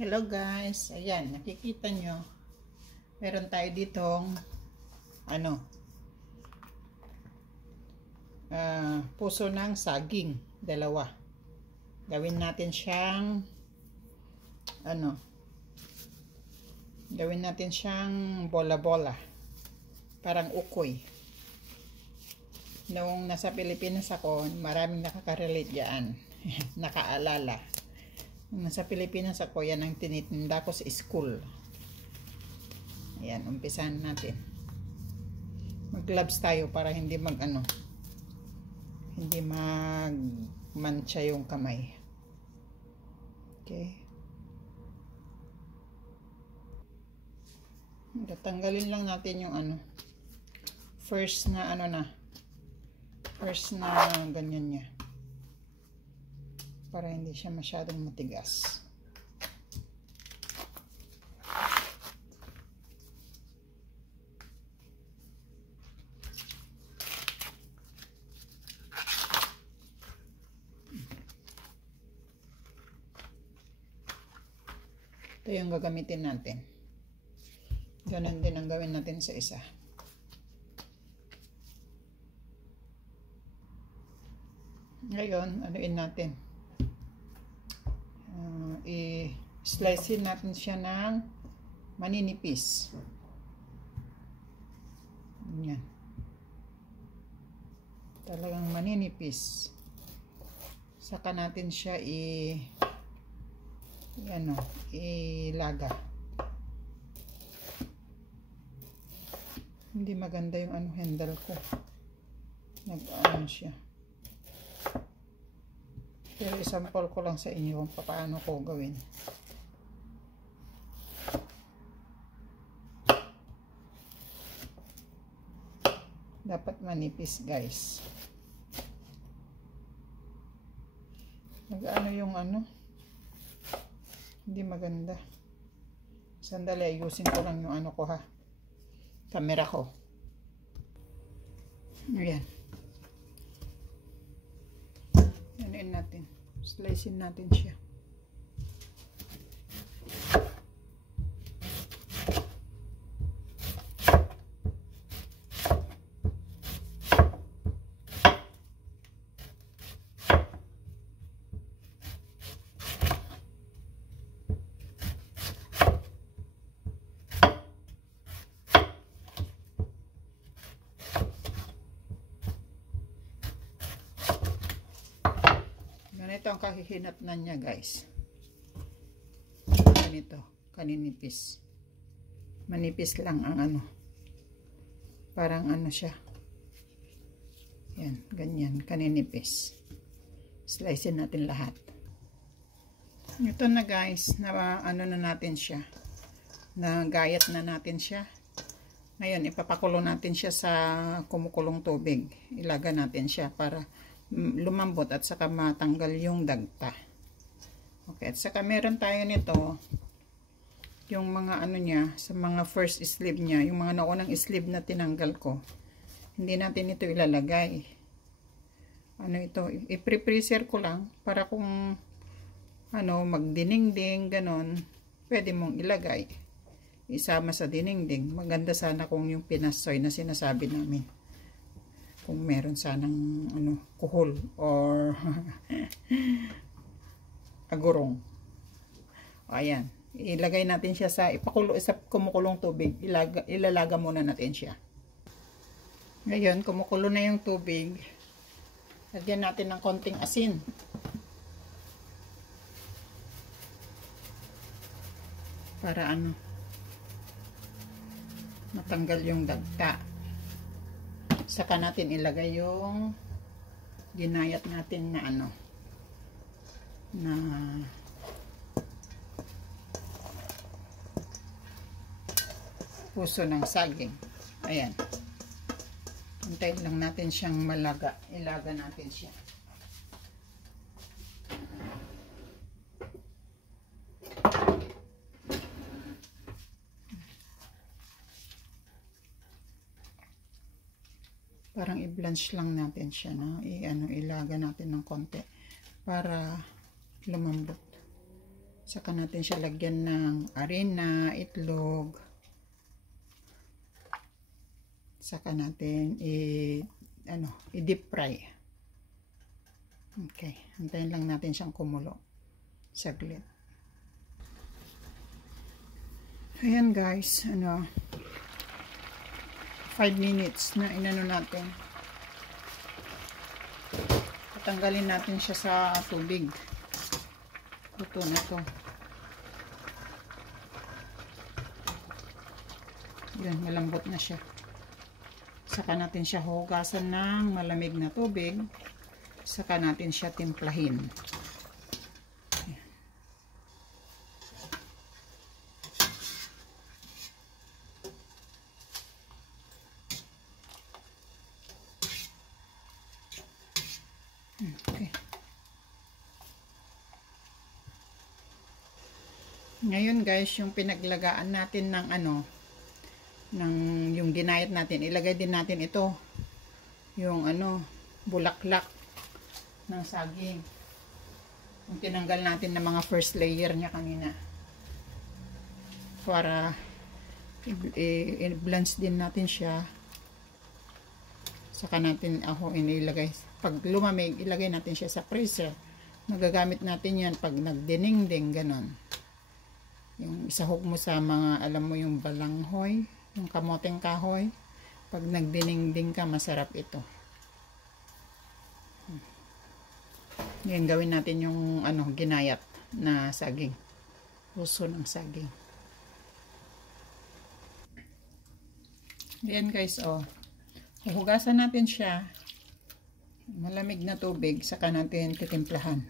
Hello guys, ayan, nakikita nyo, meron tayo ditong puso ng saging, dalawa. Gawin natin siyang bola-bola, parang ukoy. Noong nasa Pilipinas ako, maraming nakaka-relate diyan. Nakaalala. Nung nasa Pilipinas ako, yan ang tinitinda ko sa school. Ayan, umpisahan natin. Mag-gloves tayo para hindi hindi magmancha yung kamay. Okay. Tatanggalin lang natin yung first na ganyan niya. Para hindi siya masyadong matigas. Ito yung gagamitin natin. Ganun din ang gawin natin sa isa. Ngayon, anuin natin. I-slice natin siya ng maninipis. Yan. Talagang maninipis. Saka natin siya ilaga. Hindi maganda yung handle ko. Siya. Pero isample ko lang sa inyo kung paano ko gawin. Dapat manipis, guys. Yung hindi maganda. Sandali, ayusin ko lang yung ko ha. Camera ko. Ayan. Anuin natin. Slicein natin siya. Ganito ang kahihinatnan niya, guys. Ganito, kaninipis. Manipis lang ang parang siya. Yan, ganyan, kaninipis. Slicein natin lahat. Ito na, guys, na na natin siya. Nagayat na natin siya. Ngayon, ipapakulo natin siya sa kumukulong tubig. Ilaga natin siya para lumambot at saka matanggal yung dagta. Okay, at saka meron tayo nito yung mga niya, sa mga first sleeve niya, yung mga naunang sleeve na tinanggal ko. Hindi natin ito ilalagay. Ito, i-pre-freezer ko lang para kung magdinengding ganon, pwede mong ilagay. Isama sa dinengding. Maganda sana kung yung pinasoy na sinasabi namin. Kung meron sanang kuhol or agurong. O, ayan. Ilagay natin siya sa kumukulong tubig. Ilalaga muna natin siya. Ngayon, kumukulo na yung tubig. Lagyan natin ng konting asin. Para matanggal yung dagta. Saka natin ilagay yung ginayat natin na puso ng saging. Ayan. Antayin lang natin siyang malaga. Ilaga natin siya. Parang i-blanch lang natin siya, no? Ilaga natin ng konti para lumambot. Saka natin siya lagyan ng arena, itlog. Saka natin i-deep fry. Okay, antayin lang natin siyang kumulo. Saglit. Ayan guys, 5 minutes na inano natin. Tanggalin natin siya sa tubig. Luto na to. Yan, malambot na siya. Saka natin siya hugasan ng malamig na tubig. Saka natin siya timplahin. Okay. Ngayon guys, yung pinaglagaan natin ng yung ginayat natin, ilagay din natin ito. Yung bulaklak ng saging. Yung tinanggal natin ng mga first layer niya kanina. Para i-blanch din natin siya. Saka natin inilagay. Pag lumamig, ilagay natin siya sa freezer. Magagamit natin yan pag nagdinengdeng, ganon. Yung isahog mo sa mga, alam mo yung balanghoy, yung kamoteng kahoy. Pag nagdinengdeng ka, masarap ito. Ngayon, gawin natin yung ginayat na saging. Puso ng saging. Ayan guys, hugasan natin siya. Malamig na tubig, saka natin titimplahan.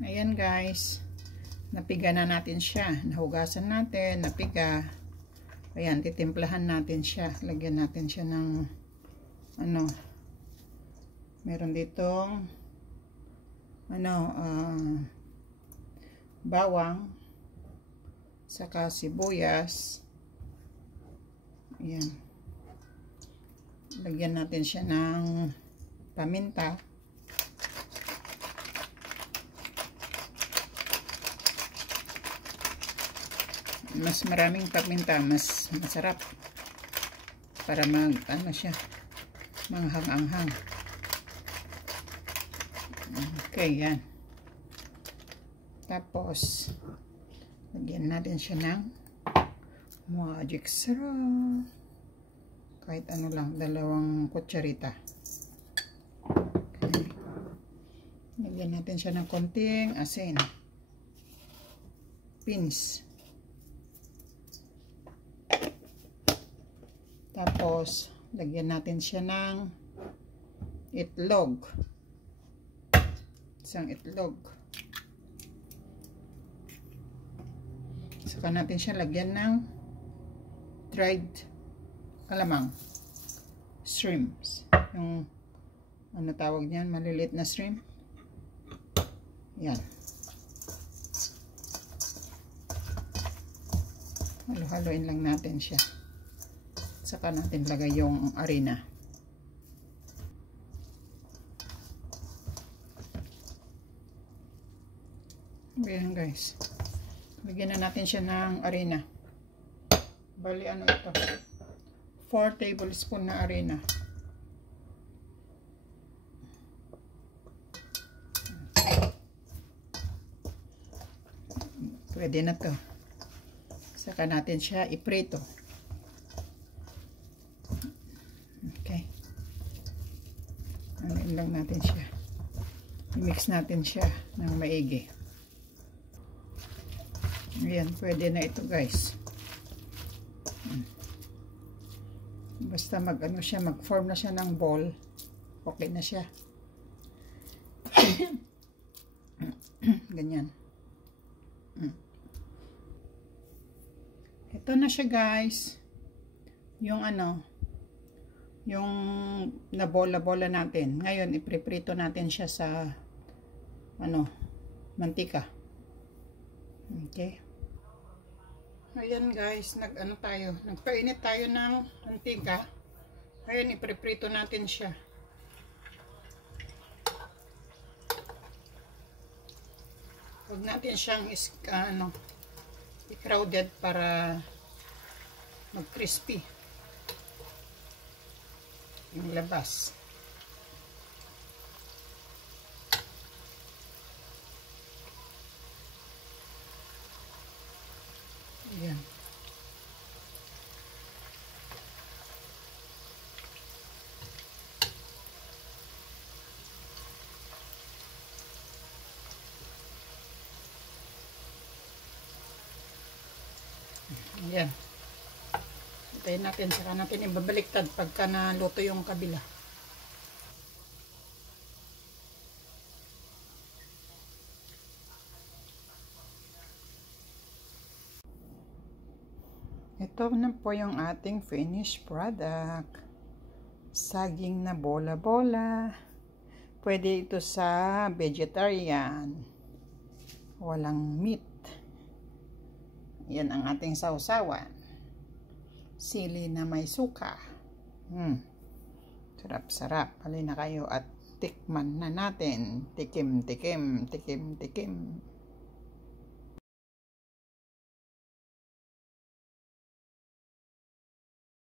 Ayan guys, napiga na natin siya. Nahugasan natin, napiga. Ayan, titimplahan natin siya. Lagyan natin siya ng meron ditong bawang, saka sibuyas. Ayan. Lagyan natin siya ng paminta. Mas maraming paminta, mas masarap. Para siya, manghang-anghang. Okay, yan. Tapos, lagyan natin siya ng magic syrup. Kahit lang, 2 kutsarita. Okay. Lagyan natin siya ng konting asin. Pins. Tapos, lagyan natin siya ng itlog. Isang itlog. Saka natin siya lagyan ng dried kalamang. Shrimps. Yung, tawag niyan? Maliliit na shrimp. Yan. Halo-haloin lang natin siya. Saka natin lagay yung arena. Ayan guys. Lagyan na natin siya ng arena. Bali ito? 4 tablespoon na arena. Pwede na to. Saka natin siya iprito. Okay. Ano lang natin siya. I-mix natin siya ng maigi. Ayan, pwede na ito guys. Basta mag-form na siya ng ball. Okay na siya. Ganyan. Ito na siya guys. Yung yung nabola-bola natin. Ngayon, ipriprito natin siya sa mantika. Okay. Ayan guys, nagpainit tayo ng mantika. Ayan, ipriprito natin siya. 'Yan. Huwag natin siyang i-crowded para mag-crispy yung labas. Ayan. Ayan. Hintayin natin. Saka natin ibabaliktad pagka naluto yung kabila. Ito na po yung ating finished product. Saging na bola-bola. Pwede ito sa vegetarian. Walang meat. Yan ang ating sausawan. Sili na may suka. Sarap-sarap. Halina kayo at tikman na natin. Tikim-tikim, tikim-tikim.